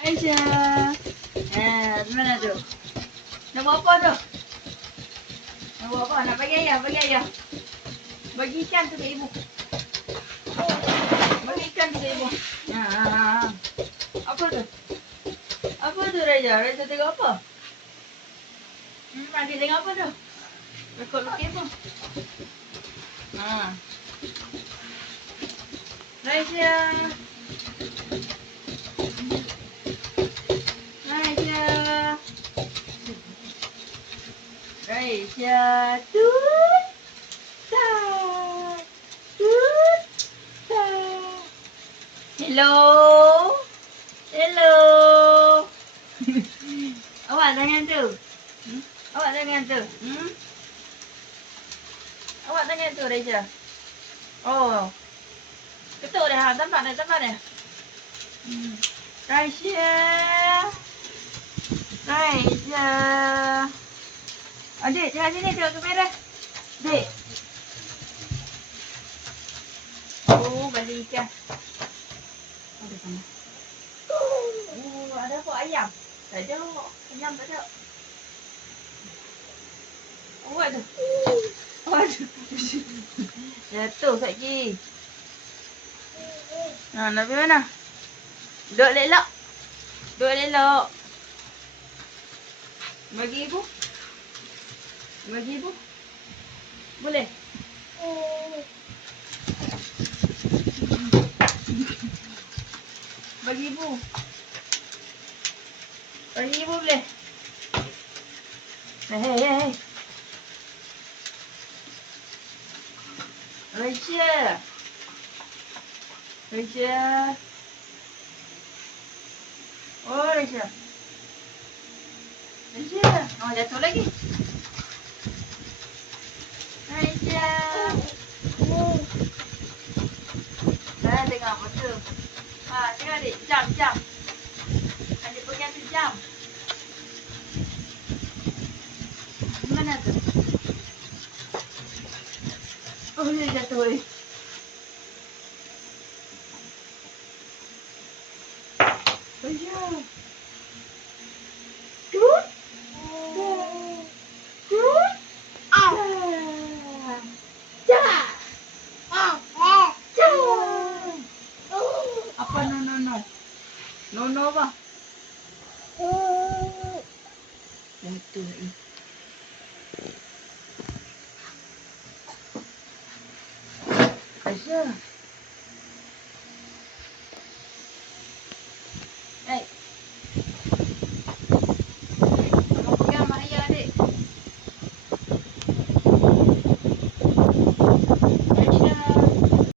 Aisyah. Mana tu? Nak buat apa tu? Nak buat apa? Nak bagi ayah, bagi ayah. Bagi ikan tu ke ibu. Bagi ikan tu ke ibu. Apa tu? Apa tu Raja? Raja tengok apa? Adik tengok apa tu? Rekod lukis apa? Raja. Raja. Raja. Tut. Tat. Tut. Tat. Hello. Hello. Awak tangan tu. Awak tangan tu. Awak tangan tu Raja. Oh. Ketuk dah. Tampak dah. Raja. Raja. Adik, jangan sini tengok kamera. Adik. Oh, balik ikan. Ada sana. Ada apa ayam? Tak ada. Ayam tak ada. Oh, ada. Aduh. Jatuh sekejap. Nak pergi mana? Duduk elok. Duduk elok. Bagi ibu. Bagi ibu. Boleh? Bagi ibu. Bagi ibu boleh? Hei. Raja. Raja. Oh, Raja. Raja. Oh, jatuh lagi. Raja. Tengok apa tu? Tengok adik. Jam. Adik pegang tu jam. Mana tu? Oh, dia jatuh lagi. Raja. Tut. Tut. Apa no? No apa? Jatuh lagi. Aisyah.